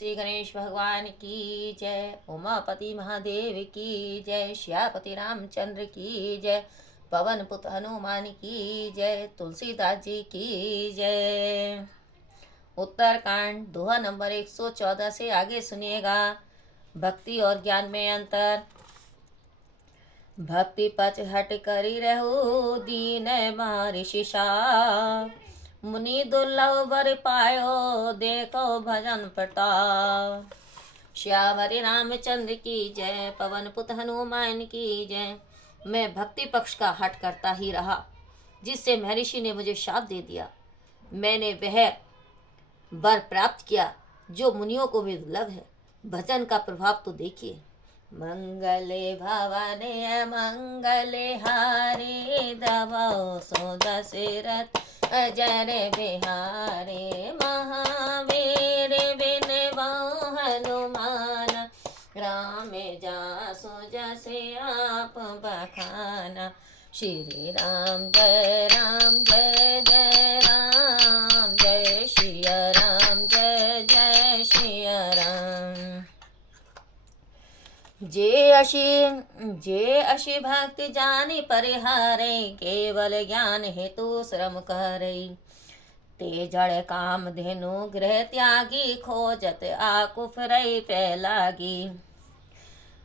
श्री गणेश भगवान की जय। उमापति महादेव की जय। श्यापति रामचंद्र की जय। पवन पुत हनुमान की जय। तुलसीदास जी की जय। उत्तरकांड दोहा नंबर 114 से आगे सुनिएगा। भक्ति और ज्ञान में अंतर। भक्ति पच हट करी रहू दीन महर्षि शाप। मुनि दुर्लभ बर पायो देखो भजन प्रताप। श्यावरी रामचंद्र की जय। पवन पुत हनुमान की जय। मैं भक्ति पक्ष का हट करता ही रहा, जिससे महर्षि ने मुझे शाप दे दिया। मैंने वह वर प्राप्त किया जो मुनियों को भी दुर्लभ है। भजन का प्रभाव तो देखिए। मंगले भवने मंगले हारे दबाओ सो दशरथ अजर बिहारे। महावीर बिन बहु हनुमान राम जासु जसे आप बखाना। श्री राम जय जय राम जय श्री राम जय श्री राम। जे अशी भक्ति जानी परिहारे। केवल ज्ञान हेतु श्रम करे। ते जड़ काम धेनु गृह त्यागी। खोजत आकुफरई पैलागी।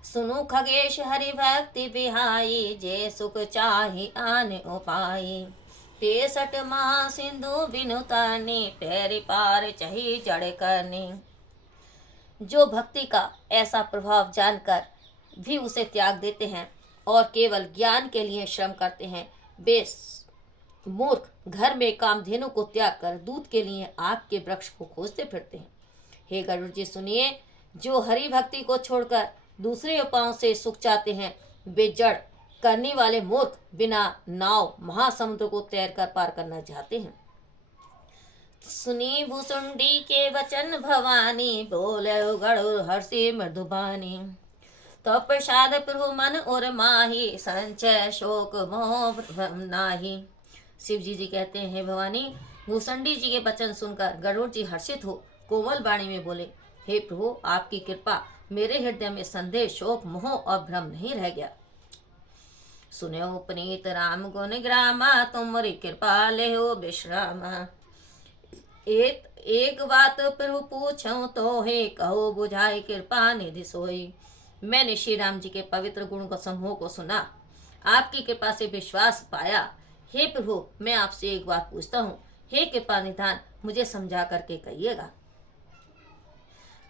सुनु खगेश हरि भक्ति बिहाई। जे सुख चाहि आन उपाई। 63 महासिंधु बिनु तरनी। पैरि पार चही जड़ करनी। जो भक्ति का ऐसा प्रभाव जानकर भी उसे त्याग देते हैं और केवल ज्ञान के लिए श्रम करते हैं, वे मूर्ख घर में कामधेनु को त्याग कर दूध के लिए आग के वृक्ष को खोजते फिरते हैं। हे गरुड़ जी सुनिए, जो हरि भक्ति को छोड़कर दूसरे उपायों से सुख चाहते हैं, वे जड़ करने वाले मूर्ख बिना नाव महासमुद्र को तैरकर पार करना चाहते हैं। सुनी भूसुंडी के वचन भवानी। बोले गरुड़ हर्षि मृदुबानी। तो प्रसाद प्रभु मन और माही। संचय शोक मोह नाही। शिव जी कहते हैं, भवानी भूसुंडी जी के वचन सुनकर गरुड़ जी हर्षित हो कोमल वाणी में बोले, हे प्रभु आपकी कृपा मेरे हृदय में संदेह शोक मोह और भ्रम नहीं रह गया। सुनो पुनीत राम गुण ग्रामा। तुमरी कृपा ले हो विश्रामा। एक बात प्रभु पूछूं तो हे कहो बुझाई कृपा निधि सोई। मैंने श्री राम जी के पवित्र गुण को समूह को सुना, आपकी कृपा से विश्वास पाया। हे प्रभु मैं आपसे एक बात पूछता हूँ, हे कृपा निधान मुझे समझा करके कहिएगा।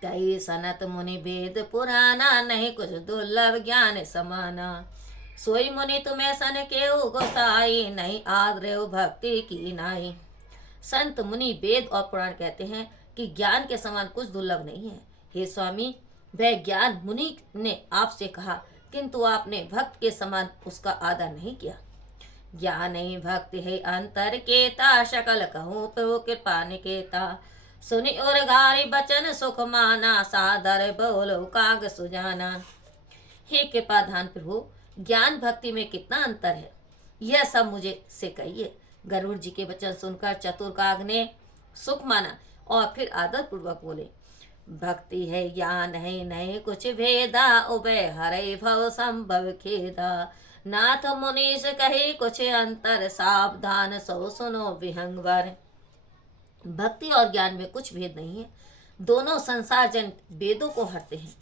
कई सनत मुनि वेद पुराना। नहीं कुछ दुर्लभ ज्ञान समाना। सोई मुनि तुम्हें सन के गोसाई। नहीं आद्रेव भक्ति की नाई। संत मुनि वेद और पुराण कहते हैं कि ज्ञान के समान कुछ दुर्लभ नहीं है। हे स्वामी वह ज्ञान मुनि ने आपसे कहा, किंतु आपने भक्त के समान उसका आदर नहीं किया। ज्ञान ही भक्ति है अंतर केता। शकल कहूँ प्रभु कृपा निकेता। सुनि और गारी बचन सुख माना। सादर बोलो काग सुजाना। हे कृपाधान प्रभु ज्ञान भक्ति में कितना अंतर है, यह सब मुझे से कहिए। गरुड़ जी के वचन सुनकर चतुर काग ने सुख माना और फिर आदर पूर्वक बोले, भक्ति है ज्ञान है नहीं कुछ भेदा। उभय हरे भव संभव खेदा। नाथ मुनीष कहे कुछ अंतर। सावधान सो सुनो विहंगवर। भक्ति और ज्ञान में कुछ भेद नहीं है। दोनों संसार जनित वेदों को हरते हैं,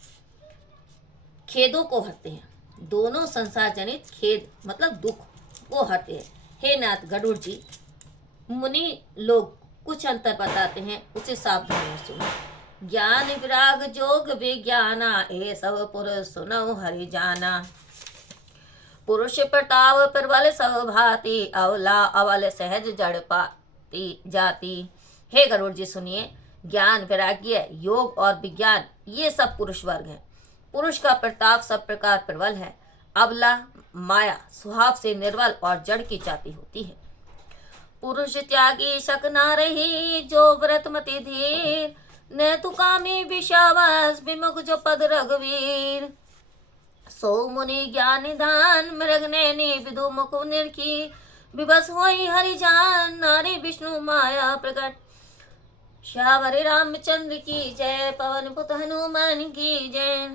खेदों को हरते हैं। दोनों संसार जनित खेद मतलब दुख को हरते हैं। हे नाथ गरुड़ जी, मुनि लोग कुछ अंतर बताते हैं, उसे सावधान सुनो। ज्ञान विराग जोग विज्ञाना। ए सब पुरुष सुनो हरि जाना। पुरुष प्रताप प्रबल सब भांति। अवला अवल सहज जड़ पाती जाति। हे गरुड़ जी सुनिए, ज्ञान वैराग्य योग और विज्ञान ये सब पुरुष वर्ग हैं। पुरुष का प्रताप सब प्रकार प्रबल है। अबला माया स्वभाव से निर्बल और जड़ की जाति होती है। पुरुष त्यागी शक ना रही। जो व्रतमति धीर। न तु कामी विषावास विमुख जो पद रघुवीर। सो मुनि ज्ञान निधान। मृग नैनी विदु मुख निरखी। विवश होई हरि जान। नारी विष्णु माया प्रकट। श्यावरे रामचंद्र की जय, पवन पुत हनुमान की जय।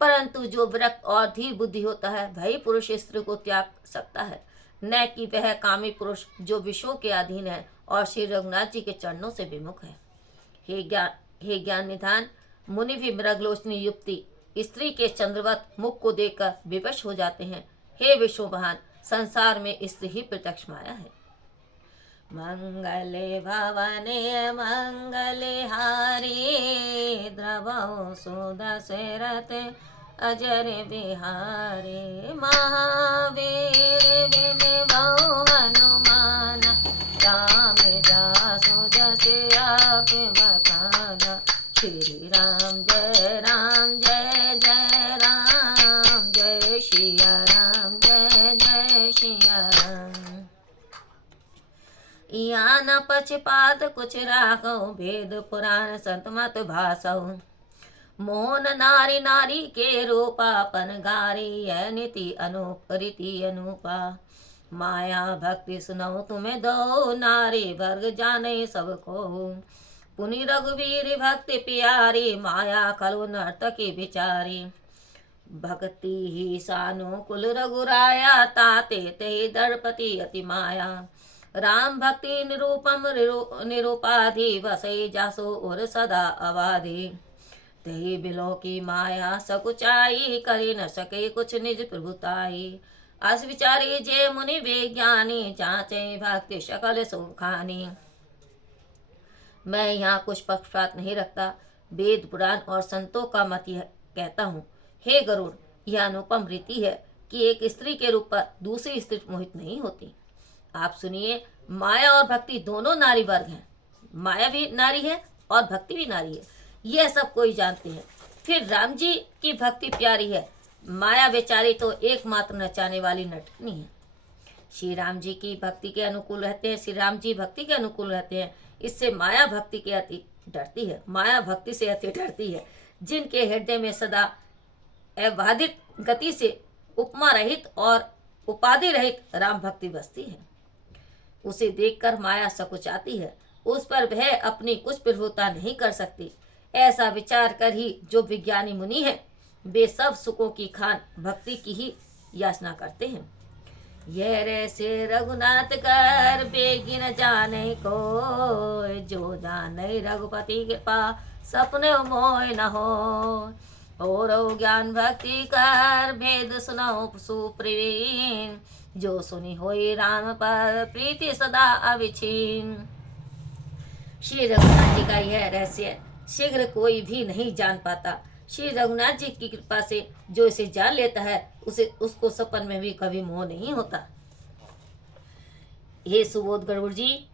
परंतु जो विरक्त और धीर बुद्धि होता है वही पुरुष स्त्री को त्याग सकता है, न कि वह कामी पुरुष जो विषयों के अधीन है और श्री रघुनाथ जी के चरणों से विमुख है। हे ज्ञान निधान, मुनि भी मृगलोचनी युक्ति स्त्री के चंद्रवत मुख को देखकर विवश हो जाते हैं। हे विश्वभान, संसार में स्त्री ही प्रत्यक्ष माया है। मंगले भवने मंगले हारी, द्रवौ सुदशरथ अजर बिहारी। महावीर विभव हनुमान, राम जासु जस आप बखाना। श्री राम जय राम जय जय राम, जय सिया राम जय जय सिया राम। या न पक्षपात कुछ राखो, भेद पुराण संत मत भासौ। मोहन नारी नारी के रूपापन गारी, यह नीति रीति अनुपा। माया भक्ति सुनो तुम्हें दो, नारी वर्ग जाने सबको। पुनि रघुवीर भक्ति प्यारी, माया कलु नर्तकी बिचारी। भक्ति ही सानुकुल रघुराया, ताते ते दर्पति अति माया। राम भक्ति निरूपम निरूपाधि, वसई जासो और सदा अवाधि। तही बिलो की माया सकुचाई, करी न सके कुछ निज प्रभुताई। अस विचारी जे मुनि विज्ञानी, जांचे भक्ति सकल सुखानी। मैं यहाँ कुछ पक्षपात नहीं रखता, वेद पुराण और संतों का मत यह कहता हूँ। हे गरुड़, यह अनुपम रीति है कि एक स्त्री के रूप पर दूसरी स्त्री मोहित नहीं होती। आप सुनिए, माया और भक्ति दोनों नारी वर्ग हैं। माया भी नारी है और भक्ति भी नारी है, यह सब कोई जानते हैं। फिर राम जी की भक्ति प्यारी है, माया बेचारी तो एकमात्र नचाने वाली नटनी है। श्री राम जी की भक्ति के अनुकूल रहते हैं, श्री राम जी भक्ति के अनुकूल रहते हैं। इससे माया भक्ति के अति डरती है, माया भक्ति से अति डरती है। जिनके हृदय में सदा अबाधित गति से उपमा रहित और उपाधि रहित राम भक्ति बसती है, उसे देखकर माया सकुचाती है, उस पर वह अपनी कुछ प्रभुता नहीं कर सकती। ऐसा विचार कर ही जो विज्ञानी मुनि है, वे सब सुखों की खान भक्ति की ही याचना करते हैं। यह रे से रघुनाथ कर, बेगिन जाने को। जो जाने रघुपति कृपा, सपने मोह न हो। और ज्ञान भक्ति कर, भेद सुनो सुप्रवीण। जो सुनी होई राम पर, प्रीति सदा अविछीन। श्री रघुनाथ जी का यह रहस्य शीघ्र कोई भी नहीं जान पाता। श्री रघुनाथ जी की कृपा से जो इसे जान लेता है, उसको सपन में भी कभी मोह नहीं होता। हे सुबोध गरुड़ जी,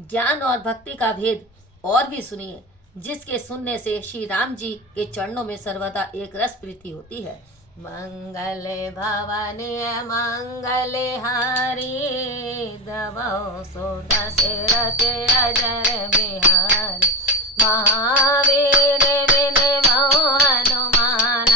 ज्ञान और भक्ति का भेद और भी सुनिए, जिसके सुनने से श्री राम जी के चरणों में सर्वदा एक रस प्रीति होती है। मंगले भवानी मंगले हारी, द्रवौ सुदशरथ अजर बिहारी। महावीर विनमो हनुमान,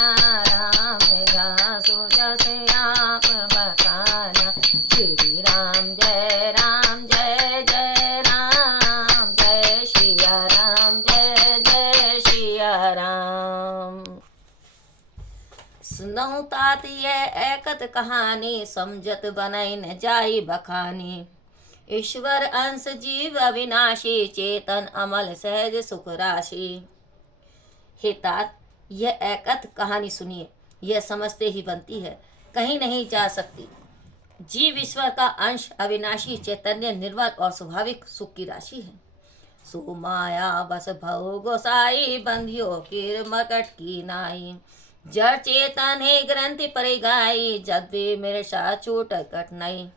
राम जासु जस आप बखाना। श्री राम जय राम जय जय राम, जय सिया राम जय जय सिया राम। सुनहु तात यह एकत कहानी, समझत बनई न जाई बखानी। ईश्वर अंश जीव अविनाशी, चेतन अमल सहज सुख राशि। हे तात, यह एकत कहानी सुनिए, यह समझते ही बनती है, कहीं नहीं जा सकती। जीव ईश्वर का अंश, अविनाशी, चैतन्य, निर्मल और स्वाभाविक सुख की राशि है। सो माया बस भव गोसाई, बंधियो कीर मकट की नाई। जड़ चेतन है ग्रंथि परि गाई, जब वे मेरे साथ छूट कटनाई।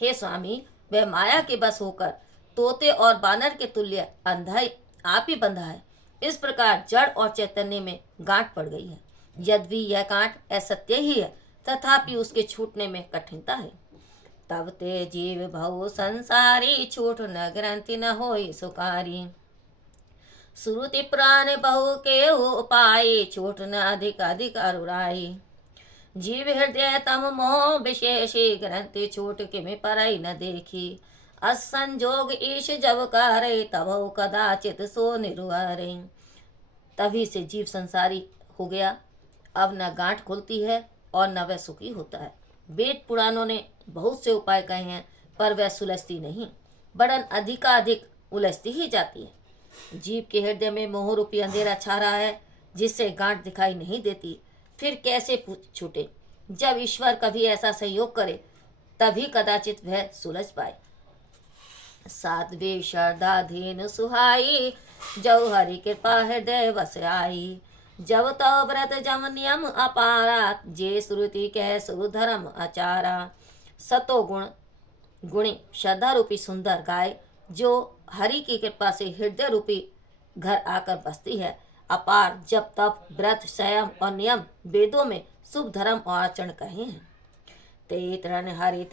हे स्वामी, वह माया के बस होकर तोते और बानर के तुल्य अंधा आप ही बंधा है। इस प्रकार जड़ और चैतन्य में गांठ पड़ गई है। यद्यपि यह गांठ असत्य ही है, तथापि उसके छूटने में कठिनता है। तब ते जीव भव संसारी, छूट न ग्रंथि न होई सुकारी। श्रुति प्राण बहु के उपाय, छूट न अधिक अधिक अरुराई। जीव हृदय तम मोह विशेषी, ग्रंथि छूट किमि परई न देखी। असंजोग ईश जब करे तब कदाचित सो निर्वारे। तभी से जीव संसारी हो गया, अब न गांठ खुलती है और न वह सुखी होता है। वेद पुराणों ने बहुत से उपाय कहे हैं, पर वह सुलझती नहीं, बड़न अधिकाधिक उलझती ही जाती है। जीव के हृदय में मोह रूपी अंधेरा छा रहा है, जिससे गांठ दिखाई नहीं देती। फिर कैसे छूटे? जब ईश्वर कभी ऐसा सहयोग करे तभी कदाचित वह सुलझ पाए। साध्वी श्रद्धाधीन सुहाई, जब हरि कृपा हृदय वस आई। जब तो व्रत जम नियम अपारा, जे श्रुति कह सुधर्म आचारा। सतो गुणी श्रद्धा रूपी सुंदर गाय, जो हरि की कृपा से हृदय रूपी घर आकर बसती है। अपार जब तप व्रत संयम और नियम वेदों में शुभ धर्म और आचरण कहे हैं। ते तृण हरित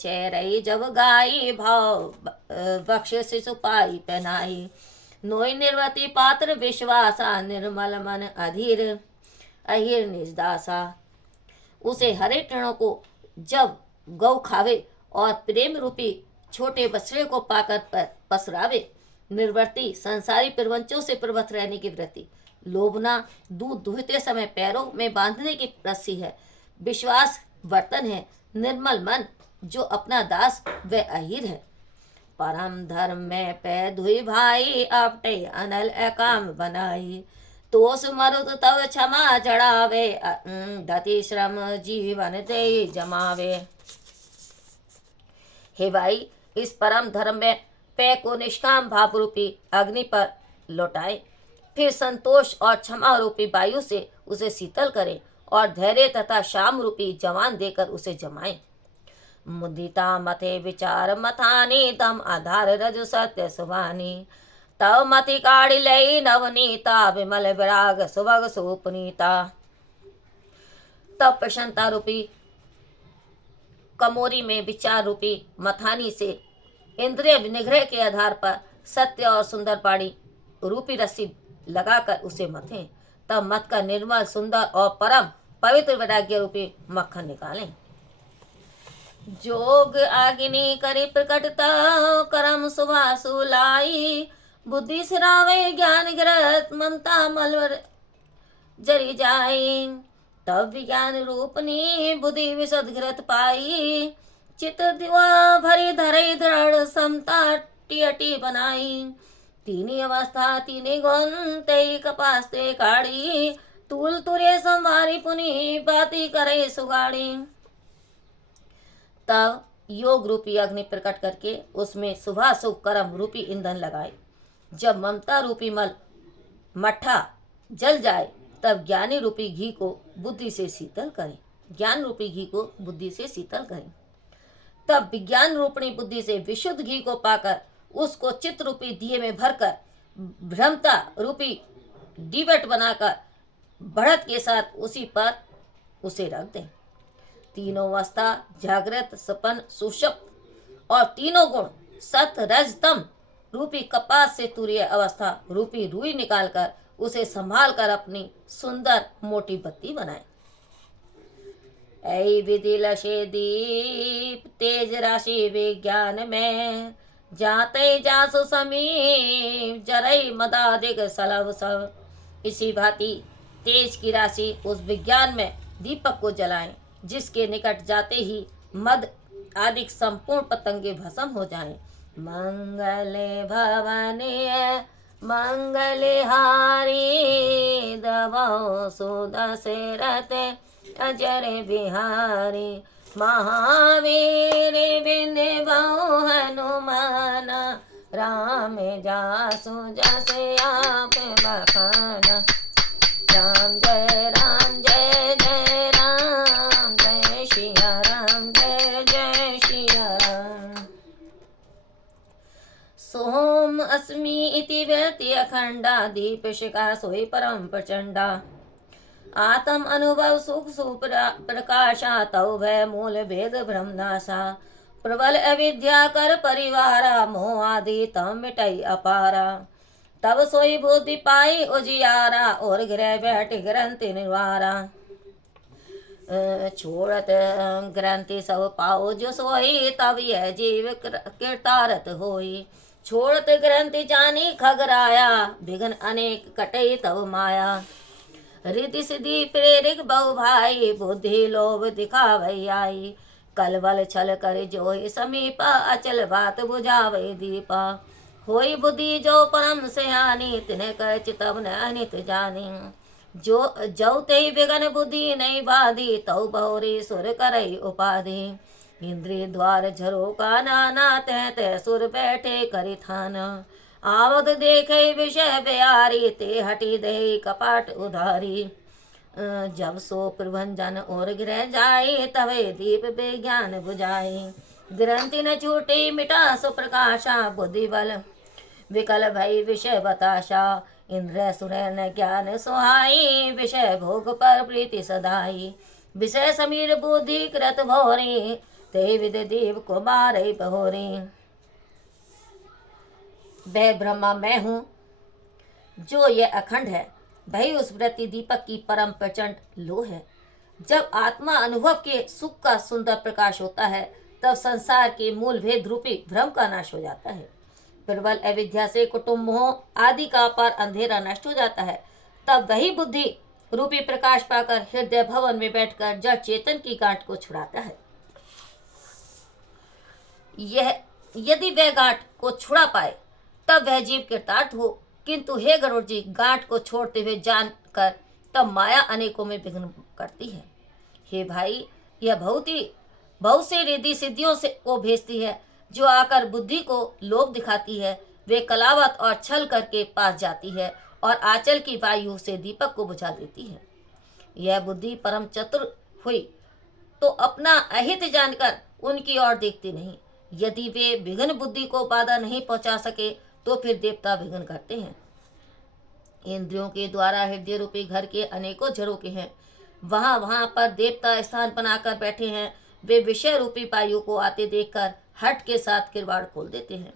चेरई जब गाई, भाव बक्ष शिशु पाई पहनाई। नोई निर्वती पात्र विश्वासा, निर्मल मन अधीर अहिर निजदासा। उसे हरे तृणों को जब गौ खावे और प्रेम रूपी छोटे बछड़े को पाकर पसरावे। निर्वर्ती संसारी प्रवंचों से प्रवत रहने की वृत्ति। लोभना दूध दुहते समय पैरों में बांधने की रस्सी है। विश्वास वर्तन है। निर्मल मन जो अपना दास वह अहिर है। परम धर्म में पै धुई भाई, अपटे अनल एकाम बनाई। तोष मरुत तव क्षमा जड़ावे, धति श्रम जीवन दे जमावे। हे भाई, इस परम धर्म में पै को निष्काम भाव रूपी अग्नि पर लौटाए, फिर संतोष और क्षमा रूपी वायु से उसे शीतल करें और धैर्य तथा शाम रूपी जवान देकर उसे जमाएं। मुदिता मथे विचार मथानी, दम आधार रज सत्य सुवानी। तव मति काढ़ी लई नवनीता, विमल विराग सुभग सुपुनीता। तब प्रसन्नता रूपी कमोरी में विचार रूपी मथानी से इंद्रिय निग्रह के आधार पर सत्य और सुंदर पाणी रूपी रस्सी लगाकर उसे मथें। तब मत का निर्मल सुंदर और परम पवित्र वैराग्य रूपी मक्खन निकालें। जोग आगिनी करी प्रकटता, करम सुभासु लाई। बुद्धि सिरावे ज्ञान गिरत, ममता मलवर जरी जाई। तब विज्ञान रूपनी बुद्धि विशद गिरत पाई। चित दिवा भरी धरई दृढ़, समता टियटी बनाई। तीनी अवस्था तीनी गुण, तेई कपास ते काढ़ी। तूल तुरे संवारी पुनी, बाती करे सुगाड़ी। तब योग रूपी अग्नि प्रकट करके उसमें शुभाशुभ कर्म रूपी ईंधन लगाए। जब ममता रूपी मट्ठा जल जाए तब ज्ञानी रूपी घी को बुद्धि से शीतल करें। ज्ञान रूपी घी को बुद्धि से शीतल करें। तब विज्ञान रूपणी बुद्धि से विशुद्ध घी को पाकर उसको चित्त रूपी दिए में भरकर भ्रमता रूपी डिबट बनाकर बढ़त के साथ उसी पर उसे रख दें। तीनों अवस्था जागृत सपन सुषुप्त और तीनों गुण सत रज तम रूपी कपास से तुरीय अवस्था रूपी रुई निकालकर उसे संभाल कर अपनी सुंदर मोटी बत्ती बनाए। ऐ विधि लशे दीप तेज राशि विज्ञान में, जाते जासु समीप जरई मदादिग सलभ सब। इसी भांति तेज की राशि उस विज्ञान में दीपक को जलाएं, जिसके निकट जाते ही मद आदि संपूर्ण पतंगे भस्म हो जाएं। मंगले भवनीय मंगले हारी, दबाओ सुदशरथ अजर बिहारी। महावीर बिन बहु हनुमान, राम जासु जस आप बखाना। राम जय राम जय जय राम, जय सिया राम जय जय सिया राम। सोम अस्मि इति व्यक्ति अखंडा, दीप शिखा सोई परम प्रचंडा। आत्म अनुभव सुख सुप्रकाशा, तव भय मूल भेद ब्रह्मनाशा। प्रबल अविद्या कर परिवारा, मोह आदि तम मिटई अपारा। तब सोई बुद्धि पाई उजियारा, और गृह बैठ ग्रंथि निवारा। छोड़त ग्रंथि सब पाओ जो सोई, तब यह जीव कृतारत होई। छोड़त ग्रंथि जानी खगराया, विघ्न अनेक कटई तब माया। रिद्धि सिद्धि प्रेरिक बहु भाई, बुद्धि लोभ दिखावै आई। कलबल छल कर जोहि समीपा, अचल बात बुझावै दीपा। होई बुद्धि जो परम सयानी, तिन्ह कर चितव न अनित जानी। जो जौ ते विघन बुद्धि नहीं बाधी, तौ बहुरी सुर करई उपाधि। इंद्रिय द्वार झरोका नाना, तह तह सुर बैठे करि थान। आवद देखे विषय बिहारी, ते हटी दे कपाट उधारी। जब सो प्रभंजन और गृह जाए, तवे दीप विज्ञान बुझाई। ग्रंथि न छूटी मिटा सुप्रकाशा, बुद्धि बल विकल भई विषय बताशा। इंद्र सुरन ज्ञान सुहाई, विषय भोग पर प्रीति सदाई। विषय समीर बुद्धि कृत भोरी, ते विद देव को मारे बहोरी। वह ब्रह्मा मैं हूँ जो ये अखंड है, वही उस वृत्ति दीपक की परम प्रचंड लो है। जब आत्मा अनुभव के सुख का सुंदर प्रकाश होता है, तब संसार के मूल भेद रूपी भ्रम का नाश हो जाता है। प्रबल अविद्या से कुटुंब मोह आदि का पर अंधेरा नष्ट हो जाता है। तब वही बुद्धि रूपी प्रकाश पाकर हृदय भवन में बैठकर जड़ चेतन की गांठ को छुड़ाता है। यह यदि वह गांठ को छुड़ा पाए, तब वह जीव कृतार्थ हो। किंतु हे गरुड़ जी, गांठ को छोड़ते हुए जान कर तब माया अनेकों में विघ्न करती है। हे भाई, यह बहुत सी रिद्धि सिद्धियों से को भेजती है, जो आकर बुद्धि को लोभ दिखाती है। वे कलावत और छल करके पास जाती है और आंचल की वायु से दीपक को बुझा देती है। यह बुद्धि परम चतुर हुई तो अपना अहित जानकर उनकी ओर देखती नहीं। यदि वे विघ्न बुद्धि को बाधा नहीं पहुंचा सके, तो फिर देवता विघ्न करते हैं। इंद्रियों के द्वारा हृदय रूपी घर के अनेकों झरोखे हैं। वहां पर देवता स्थान बनाकर बैठे हैं। वे विषय रूपी वायु को आते देखकर हट के साथ किरवाड़ खोल देते हैं।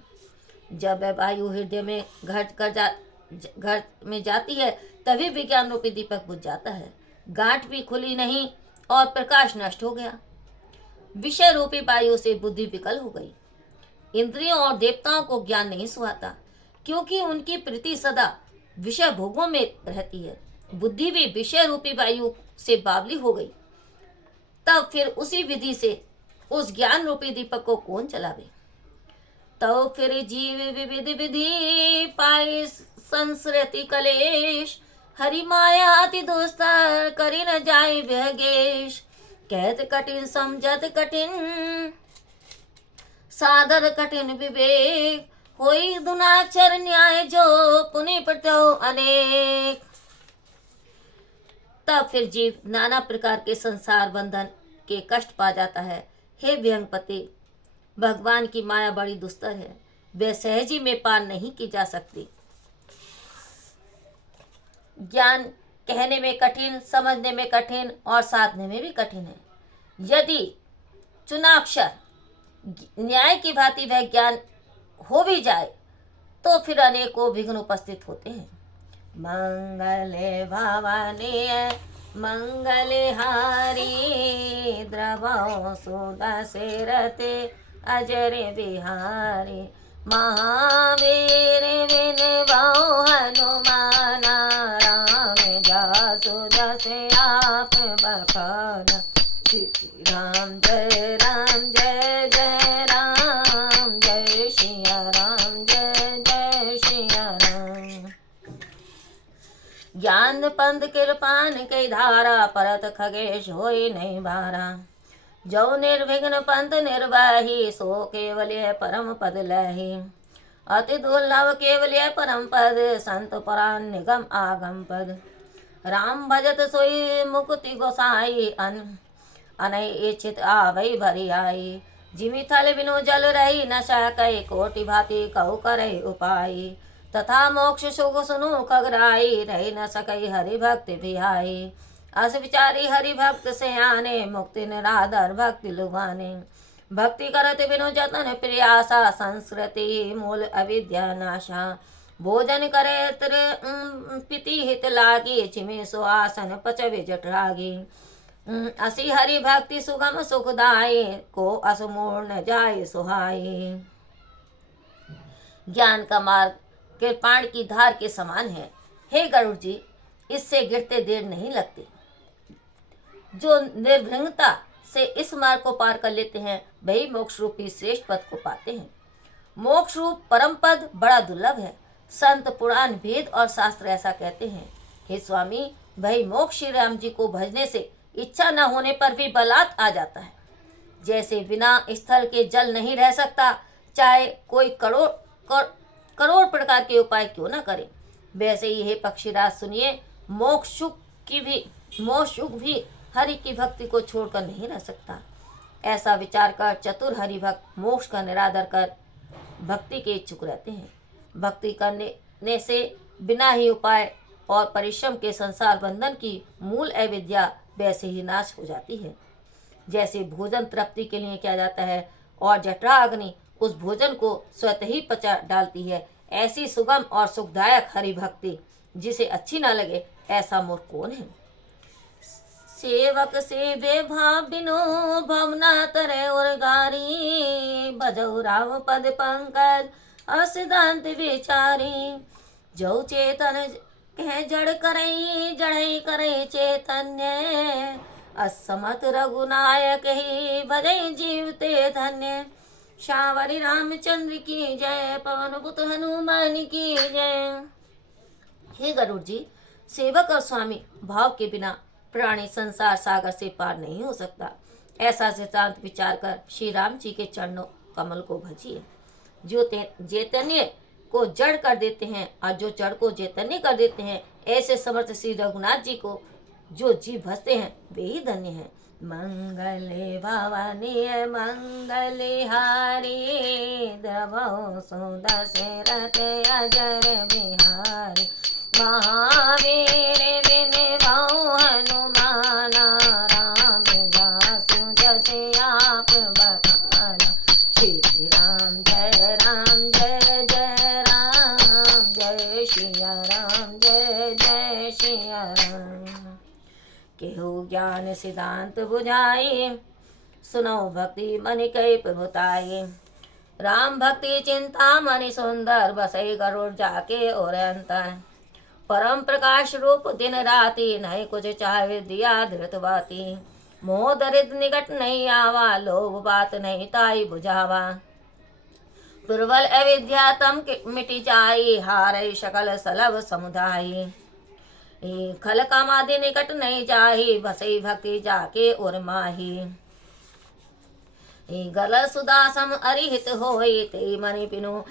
जब वह वायु हृदय में घर में जाती है, तभी विज्ञान रूपी दीपक बुझ जाता है। गांठ भी खुली नहीं और प्रकाश नष्ट हो गया। विषय रूपी वायु से बुद्धि विकल हो गई। इंद्रियों और देवताओं को ज्ञान नहीं सुहाता, क्योंकि उनकी प्रीति सदा विषय भोगों में रहती है। बुद्धि भी विषय रूपी वायु से बावली हो गई। तब फिर उसी विधि से उस ज्ञान रूपी दीपक को कौन चलावे? तो फिर जीव विविध विधि पाई संसृति कलेश, हरि माया अति दुस्तर करी न जाय व्यगेश। कहत कठिन समझत कठिन, साधर कठिन विवेक, होई दुनाक्षर न्याय जो पुनि प्रतो अनेक। तब फिर जीव नाना प्रकार के संसार बंधन के कष्ट पा जाता है। हे व्यंगपति, भगवान की माया बड़ी दुस्तर है, वे सहजी में पार नहीं की जा सकती। ज्ञान कहने में कठिन, समझने में कठिन और साधने में भी कठिन है। यदि चुनाक्षर न्याय की भांति वह ज्ञान हो भी जाए, तो फिर अनेकों विघ्न उपस्थित होते हैं। मंगले भवानी मंगले हारी, द्रवो सुदशरथे अजर बिहारी। महावीर विनवो हनुमान, राम जासु दस आप बखान। राम जय जय राम, जय सिया राम, जय जय सिया राम। ज्ञान पंथ कृपान के धारा, परत खगेश होई नहीं बारा। जो निर्विघ्न पंथ निर्वाही, सो केवल परम पद लही। अति दुर्लभ केवल परम पद, संत पुराण निगम आगम पद। राम भजत सोई मुक्ति गोसाई, अनय इच्छित आवै भरी आई। जिमि थल बिनु जल रही, न सकई कोटि भांति कहु करई उपाय। तथा मोक्ष सुख सुनु खगराई, रही न सकई हरि भक्ति भिहाई। अस विचारी हरि भक्त से आने, मुक्ति निराधर भक्ति लुभाने। भक्ति करत बिनु जतन प्रयासा, संस्कृति मूल अविद्या नाशा। भोजन करे पिति हित लागी, छिमे सुआसन पचवे जठरागी। असी हरि भक्ति सुगम सुखदाई, को असमूढ़ न जाए सुहाई। ज्ञान का मार्ग कृपाण की धार के समान है। हे गरुड़ जी, इससे गिरते देर नहीं लगती। जो निर्भीकता से इस मार्ग को पार कर लेते हैं, वही मोक्ष रूपी श्रेष्ठ पद को पाते हैं। मोक्ष रूप परम पद बड़ा दुर्लभ है। संत, पुराण, वेद और शास्त्र ऐसा कहते हैं। हे स्वामी, वही मोक्ष श्री राम जी को भजने से इच्छा न होने पर भी बलात् आ जाता है। जैसे बिना स्थल के जल नहीं रह सकता, चाहे कोई करोड़ प्रकार के उपाय क्यों न करे, वैसे ही हे पक्षीराज सुनिए, मोक्ष सुख भी हरि की भक्ति को छोड़कर नहीं रह सकता। ऐसा विचार कर चतुर हरिभक्त मोक्ष का निरादर कर भक्ति के इच्छुक रहते हैं। भक्ति करने से बिना ही उपाय और परिश्रम के संसार बंधन की मूल अविद्या वैसे ही नाश हो जाती है। जैसे भोजन तृप्ति के लिए किया जाता है और जठरा अग्नि उस भोजन को स्वतः ही पचा डालती है, ऐसी सुगम और सुखदायक हरि भक्ति जिसे अच्छी ना लगे, ऐसा मूर्ख कौन है। सेवक सेवे भाव बिनु भवना तरे और गारी, भजौ राम पद पंकज असिद्धांत विचारी। जो चेतन कह जड़ करई जड़ई करई चैतन्य, असमत रघुनायक ही भजई जीवते धन्य। श्यावरी रामचंद्र की जय, पवन पुत्र हनुमान की जय। हे गरुड़ जी, सेवक और स्वामी भाव के बिना प्राणी संसार सागर से पार नहीं हो सकता। ऐसा सिद्धांत विचार कर श्री राम जी के चरणों कमल को भजिए। जो चैतन्य को जड़ कर देते हैं और जो जड़ को चैतन्य कर देते हैं, ऐसे समर्थ श्री रघुनाथ जी को जो जीव भजते हैं वे ही धन्य हैं। मंगले भवानी मंगले हारी, द्रवो सुदशरथ अजर बिहारी। महावीर विनवौ हनुमान, राम दासु जसे आप बखाना। श्री राम जय राम जय जय राम, जय सिया राम जय जय सिया राम। केहू ज्ञान सिद्धांत बुझाई, सुनो भक्ति मन कई प्रभुताई। राम भक्ति चिंता मनि सुंदर, बसई गरुड़ जाके और अंतर। परम प्रकाश रूप दिन राति, नहीं कुछ चाहे दिया धृत बाती। मोह दरिद्र निकट नहीं आवा, लोभ बात नहीं ताई बुझावा। दुर्बल अविद्या तम मिटी जाई, हारे सकल सलभ समुदायी। खल कामादि निकट नहीं जाही, भसई भक्ति जाके और माही। गल सुदासम अरिहित होई, ते मनि बिनु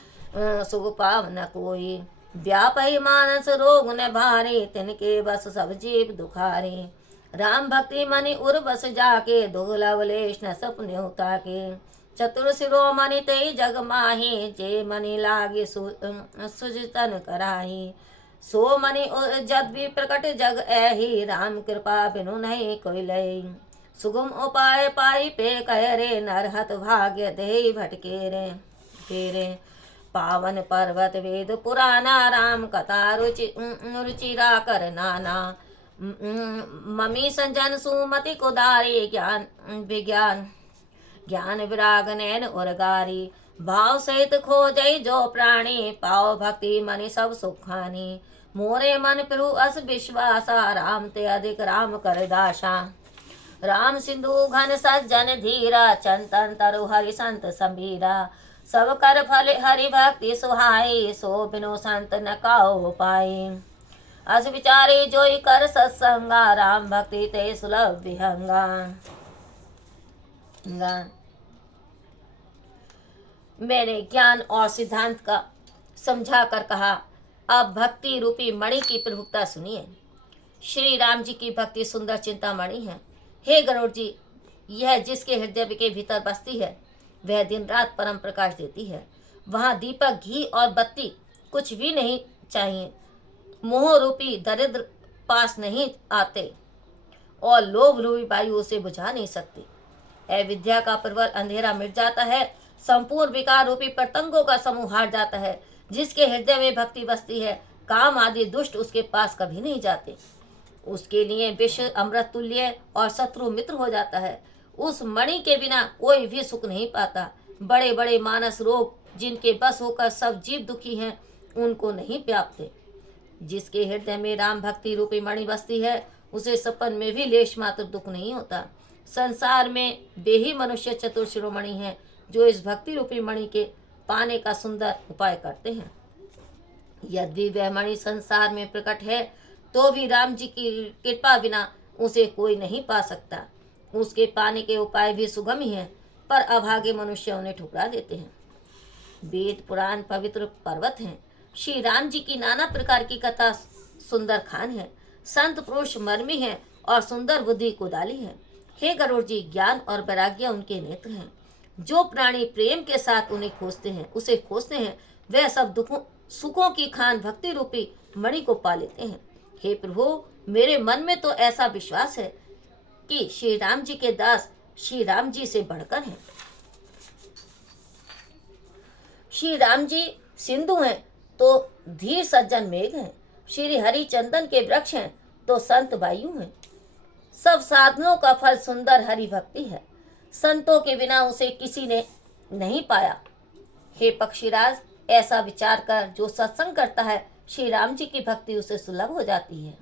सुख पाव न कोई। व्यापही मानस रोग न भारी, तिनके बस सब जीव दुखारी। राम भक्ति मनि उर बस जाके, दुर्लभ लेश न सपने होता के। चतुर शिरोमणि ते जग माही, जे मनि लागे सुजतन कराही। सो मनि जद भी प्रकट जग ऐही, राम कृपा बिनु नहीं कोई लई। सुगम उपाय पाई पे कह रे, नरहत भाग्य दे भटके रे फेरे। पावन पर्वत वेद पुराना, राम कथा रुचिरा कर नाना। ममी संजन सुमति कुदारी, ज्ञान विज्ञान ज्ञान विराग नैन और गारी। भाव सहित खोजई जो प्राणी, पाओ भक्ति मनि सब सुखानी। मोरे मन प्रभु अस विश्वासा, राम ते अधिक राम कर दासा। राम सिंधु घन सज्जन धीरा, चंतन तरु हरि संत समीरा। सब कर फल हरि भक्ति सुहाई, सो बिनु संत न काओ पाई। अस विचारे जोई कर सत्संगा, राम भक्ति ते सुलभ विहंगा। मैंने ज्ञान और सिद्धांत का समझा कर कहा, अब भक्ति रूपी मणि की प्रभुता सुनिए। श्री राम जी की भक्ति सुंदर चिंतामणि है। हे गरुड़ जी, यह जिसके हृदय के भीतर बसती है, वह दिन रात परम प्रकाश देती है। वहाँ दीपक, घी और बत्ती कुछ भी नहीं चाहिए। मोह रूपी दरिद्र पास नहीं आते और लोभ रूपी वायु उसे बुझा नहीं सकती। अविद्या का प्रबल अंधेरा मिट जाता है, संपूर्ण विकार रूपी पतंगों का समूह हार जाता है। जिसके हृदय में भक्ति बसती है, काम आदि दुष्ट उसके पास कभी नहीं जाते। उसके लिए विष अमृत तुल्य और शत्रु मित्र हो जाता है। उस मणि के बिना कोई भी सुख नहीं पाता। बड़े बड़े मानस रोग जिनके बस होकर सब जीव दुखी हैं, उनको नहीं व्यापते। जिसके हृदय में राम भक्ति रूपी मणि बसती है, उसे सपन में भी लेश मात्र दुख नहीं होता। संसार में वे ही मनुष्य चतुर शिरोमणि हैं जो इस भक्ति रूपी मणि के पाने का सुंदर उपाय करते हैं। यदि वह मणि संसार में प्रकट है तो भी राम जी की कृपा बिना उसे कोई नहीं पा सकता। उसके पाने के उपाय भी सुगम ही हैं, पर अभागे मनुष्य उन्हें ठुकरा देते हैं। वेद पुराण पवित्र पर्वत हैं। श्री राम जी की नाना प्रकार की कथा सुंदर खान है। संत पुरुष मर्मी है और सुंदर बुद्धि कुदाली है। हे गरुड़ जी, ज्ञान और वैराग्य उनके नेत्र हैं। जो प्राणी प्रेम के साथ उन्हें खोजते हैं वह सब दुखों सुखों की खान भक्ति रूपी मणि को पा लेते हैं। हे प्रभु, मेरे मन में तो ऐसा विश्वास है कि श्री राम जी के दास श्री राम जी से बढ़कर हैं। श्री राम जी सिंधु हैं तो धीर सज्जन मेघ हैं। श्री हरि चंदन के वृक्ष हैं तो संत वायु हैं। सब साधनों का फल सुंदर हरि भक्ति है। संतों के बिना उसे किसी ने नहीं पाया। हे पक्षीराज, ऐसा विचार कर जो सत्संग करता है, श्री राम जी की भक्ति उसे सुलभ हो जाती है।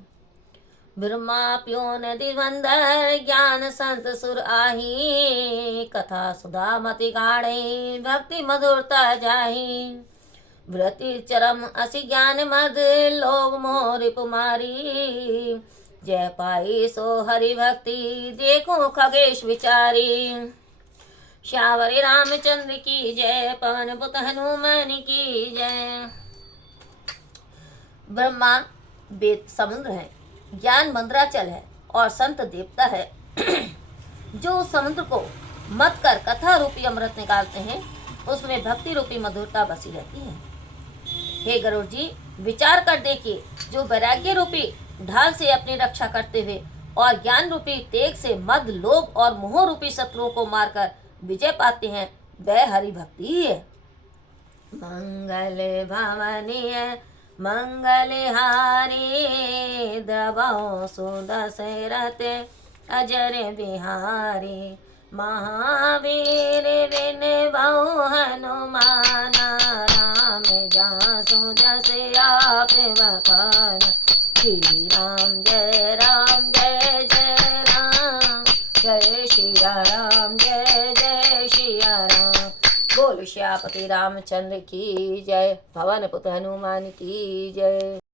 ब्रह्मा प्योन दिवंदर ज्ञान संत सुर आही, कथा सुधा मति गाढ़े भक्ति मधुरता जाही। व्रति चरम असि ज्ञान मद लोग मोह रिपुमारी, जय पाई सो हरि भक्ति देखो खगेश विचारी। श्यावरी रामचंद्र की जय, पवन पुत हनुमान की जय। ब्रह्मा वेद समुद्र है, ज्ञान मंद्राचल है और संत देवता है। जो समुद्र को मत कर कथा रूपी अमृत निकालते हैं, उसमें भक्ति रूपी मधुरता बसी रहती है। हे गरुड़ जी, विचार कर देखिए, जो वैराग्य रूपी ढाल से अपनी रक्षा करते हुए और ज्ञान रूपी तेग से मद लोभ और मोह रूपी शत्रुओं को मारकर विजय पाते हैं, वह हरि भक्ति ही है। मंगल भवनीय मंगलहारी, द्रवो सुदशरथ अजर बिहारी। महावीर विनबो हनुमान, राम जासु जस आप बखान। श्री राम जय राम जय जय राम, जय श्री राम जय जय श्री राम। बोल श्यापति रामचंद्र की जय, पवन पुत हनुमान की जय।